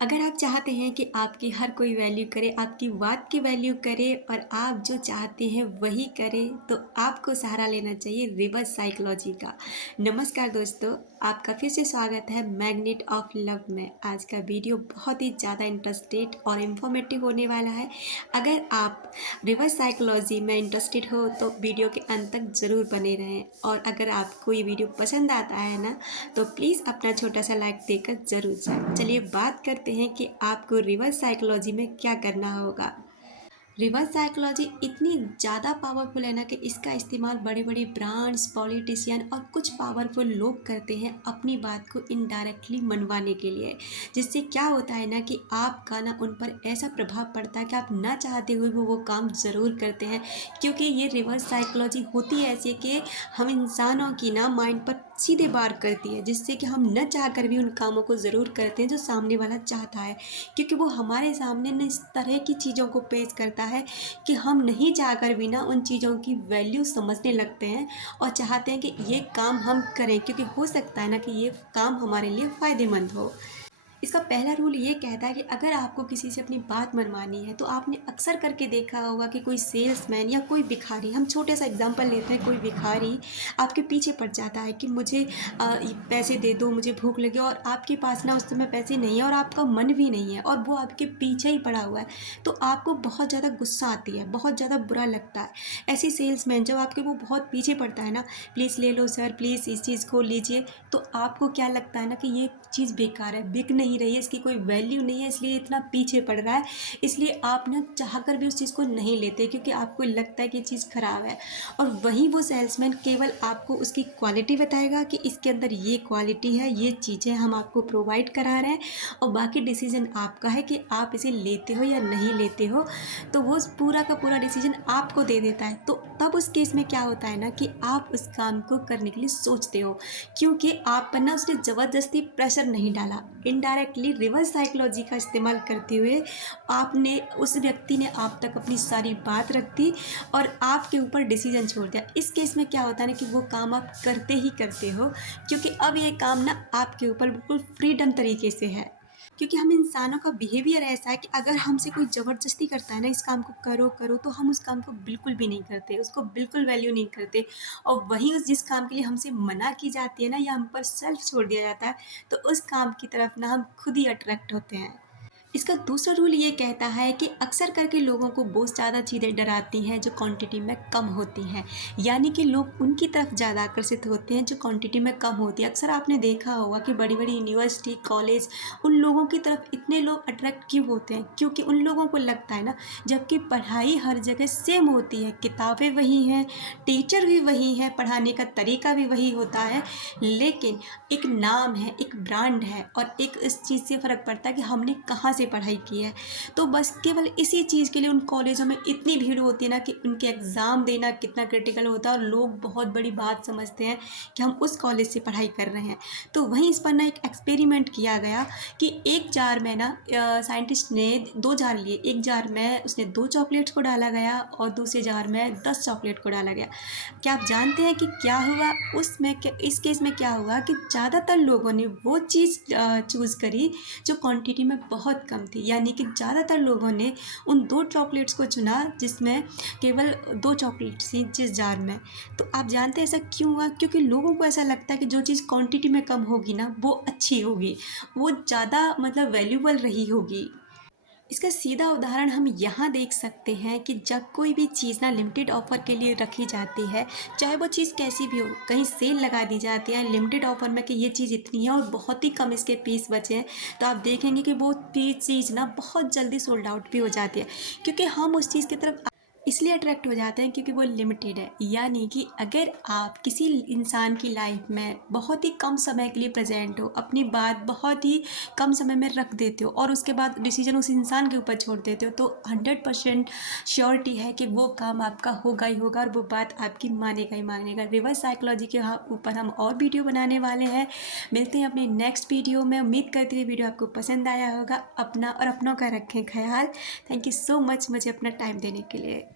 अगर आप चाहते हैं कि आपकी हर कोई वैल्यू करे, आपकी बात की वैल्यू करे और आप जो चाहते हैं वही करें, तो आपको सहारा लेना चाहिए रिवर्स साइकोलॉजी का। नमस्कार दोस्तों, आपका फिर से स्वागत है मैग्नेट ऑफ लव में। आज का वीडियो बहुत ही ज़्यादा इंटरेस्टेड और इन्फॉर्मेटिव होने वाला है। अगर आप रिवर्स साइकोलॉजी में इंटरेस्टेड हो तो वीडियो के अंत तक ज़रूर बने रहें, और अगर आपको ये वीडियो पसंद आता है ना, तो प्लीज़ अपना छोटा सा लाइक देकर ज़रूर जाए। चलिए बात करते हैं कि आपको रिवर्स साइकोलॉजी में क्या करना होगा। रिवर्स साइकोलॉजी इतनी ज़्यादा पावरफुल है ना कि इसका इस्तेमाल बड़े बड़े ब्रांड्स, पॉलिटिशियन और कुछ पावरफुल लोग करते हैं अपनी बात को इनडायरेक्टली मनवाने के लिए। जिससे क्या होता है ना कि आपका ना उन पर ऐसा प्रभाव पड़ता है कि आप ना चाहते हुए वो काम ज़रूर करते हैं, क्योंकि ये रिवर्स साइकोलॉजी होती है ऐसी कि हम इंसानों की ना माइंड पर सीधे वार करती है, जिससे कि हम न चाह कर भी उन कामों को ज़रूर करते हैं जो सामने वाला चाहता है। क्योंकि वो हमारे सामने न इस तरह की चीज़ों को पेश करता है कि हम नहीं चाहकर भी ना उन चीज़ों की वैल्यू समझने लगते हैं और चाहते हैं कि ये काम हम करें, क्योंकि हो सकता है ना कि ये काम हमारे लिए फ़ायदेमंद हो। इसका पहला रूल ये कहता है कि अगर आपको किसी से अपनी बात मनवानी है तो आपने अक्सर करके देखा होगा कि कोई सेल्समैन या कोई भिखारी, हम छोटे सा एग्जांपल लेते हैं, कोई भिखारी आपके पीछे पड़ जाता है कि मुझे ये पैसे दे दो, मुझे भूख लगी, और आपके पास ना उस समय पैसे नहीं है और आपका मन भी नहीं है और वो आपके पीछे ही पड़ा हुआ है, तो आपको बहुत ज़्यादा गुस्सा आती है, बहुत ज़्यादा बुरा लगता है। ऐसी सेल्समैन जब आपके वो बहुत पीछे पड़ता है ना, प्लीज़ ले लो सर, प्लीज़ इस चीज़ को लीजिए, तो आपको क्या लगता है ना कि ये चीज़ बेकार है, बिक नहीं रही है, इसकी कोई वैल्यू नहीं है, इसलिए इतना पीछे पड़ रहा है, इसलिए आप ना चाहकर भी उस चीज़ को नहीं लेते, क्योंकि आपको लगता है कि ये चीज़ ख़राब है। और वहीं वो सेल्समैन केवल आपको उसकी क्वालिटी बताएगा कि इसके अंदर ये क्वालिटी है, ये चीज़ें हम आपको प्रोवाइड करा रहे हैं, और बाकी डिसीजन आपका है कि आप इसे लेते हो या नहीं लेते हो। तो वो पूरा का पूरा डिसीजन आपको दे देता है। तो तब उस केस में क्या होता है ना कि आप उस काम को करने के लिए सोचते हो, क्योंकि आप पर ना उसने ज़बरदस्ती प्रेशर नहीं डाला। इनडायरेक्टली रिवर्स साइकोलॉजी का इस्तेमाल करते हुए आपने, उस व्यक्ति ने आप तक अपनी सारी बात रख दी और आपके ऊपर डिसीजन छोड़ दिया। इस केस में क्या होता है ना कि वो काम आप करते ही करते हो, क्योंकि अब ये काम ना आपके ऊपर बिल्कुल फ्रीडम तरीके से है। क्योंकि हम इंसानों का बिहेवियर ऐसा है कि अगर हमसे कोई ज़बरदस्ती करता है ना, इस काम को करो करो, तो हम उस काम को बिल्कुल भी नहीं करते, उसको बिल्कुल वैल्यू नहीं करते। और वहीं उस जिस काम के लिए हमसे मना की जाती है ना, या हम पर सेल्फ छोड़ दिया जाता है, तो उस काम की तरफ ना हम खुद ही अट्रैक्ट होते हैं। इसका दूसरा रूल ये कहता है कि अक्सर करके लोगों को बहुत ज़्यादा चीज़ें डराती हैं जो क्वांटिटी में कम होती हैं, यानी कि लोग उनकी तरफ ज़्यादा आकर्षित होते हैं जो क्वांटिटी में कम होती है। अक्सर आपने देखा होगा कि बड़ी बड़ी यूनिवर्सिटी, कॉलेज, उन लोगों की तरफ इतने लोग अट्रैक्ट क्यों होते हैं, क्योंकि उन लोगों को लगता है ना, जबकि पढ़ाई हर जगह सेम होती है, किताबें वही हैं, टीचर भी वही हैं, पढ़ाने का तरीका भी वही होता है, लेकिन एक नाम है, एक ब्रांड है, और एक इस चीज़ से फ़र्क पड़ता है कि हमने कहाँ से पढ़ाई की है। तो बस केवल इसी चीज़ के लिए उन कॉलेजों में इतनी भीड़ होती है ना कि उनके एग्ज़ाम देना कितना क्रिटिकल होता है, और लोग बहुत बड़ी बात समझते हैं कि हम उस कॉलेज से पढ़ाई कर रहे हैं। तो वहीं इस पर ना एक एक्सपेरिमेंट किया गया कि एक जार में ना साइंटिस्ट ने 2 जार लिए, एक जार में उसने 2 चॉकलेट्स को डाला गया और दूसरे जार में 10 चॉकलेट को डाला गया। क्या आप जानते हैं कि क्या हुआ उसमें? इस केस में क्या हुआ कि ज़्यादातर लोगों ने वो चीज़ चूज़ करी जो क्वांटिटी में बहुत कम थी, यानी कि ज़्यादातर लोगों ने उन 2 चॉकलेट्स को चुना जिसमें केवल 2 चॉकलेट्स थी जिस जार में। तो आप जानते हैं ऐसा क्यों हुआ? क्योंकि लोगों को ऐसा लगता है कि जो चीज़ क्वांटिटी में कम होगी ना वो अच्छी होगी, वो ज़्यादा मतलब वैल्यूबल रही होगी। इसका सीधा उदाहरण हम यहाँ देख सकते हैं कि जब कोई भी चीज़ ना लिमिटेड ऑफ़र के लिए रखी जाती है, चाहे वो चीज़ कैसी भी हो, कहीं सेल लगा दी जाती है लिमिटेड ऑफ़र में कि ये चीज़ इतनी है और बहुत ही कम इसके पीस बचे हैं, तो आप देखेंगे कि वो चीज़ ना बहुत जल्दी सोल्ड आउट भी हो जाती है, क्योंकि हम उस चीज़ की तरफ इसलिए अट्रैक्ट हो जाते हैं क्योंकि वो लिमिटेड है। यानी कि अगर आप किसी इंसान की लाइफ में बहुत ही कम समय के लिए प्रेजेंट हो, अपनी बात बहुत ही कम समय में रख देते हो और उसके बाद डिसीजन उस इंसान के ऊपर छोड़ देते हो, तो 100% श्योरिटी है कि वो काम आपका होगा ही होगा और वो बात आपकी मानेगा ही मानेगा। रिवर्स साइकोलॉजी के ऊपर हम और वीडियो बनाने वाले हैं। मिलते हैं अपने नेक्स्ट वीडियो में। उम्मीद करती हूँ वीडियो आपको पसंद आया होगा। अपना और अपनों का रखें ख्याल। थैंक यू सो मच मुझे अपना टाइम देने के लिए।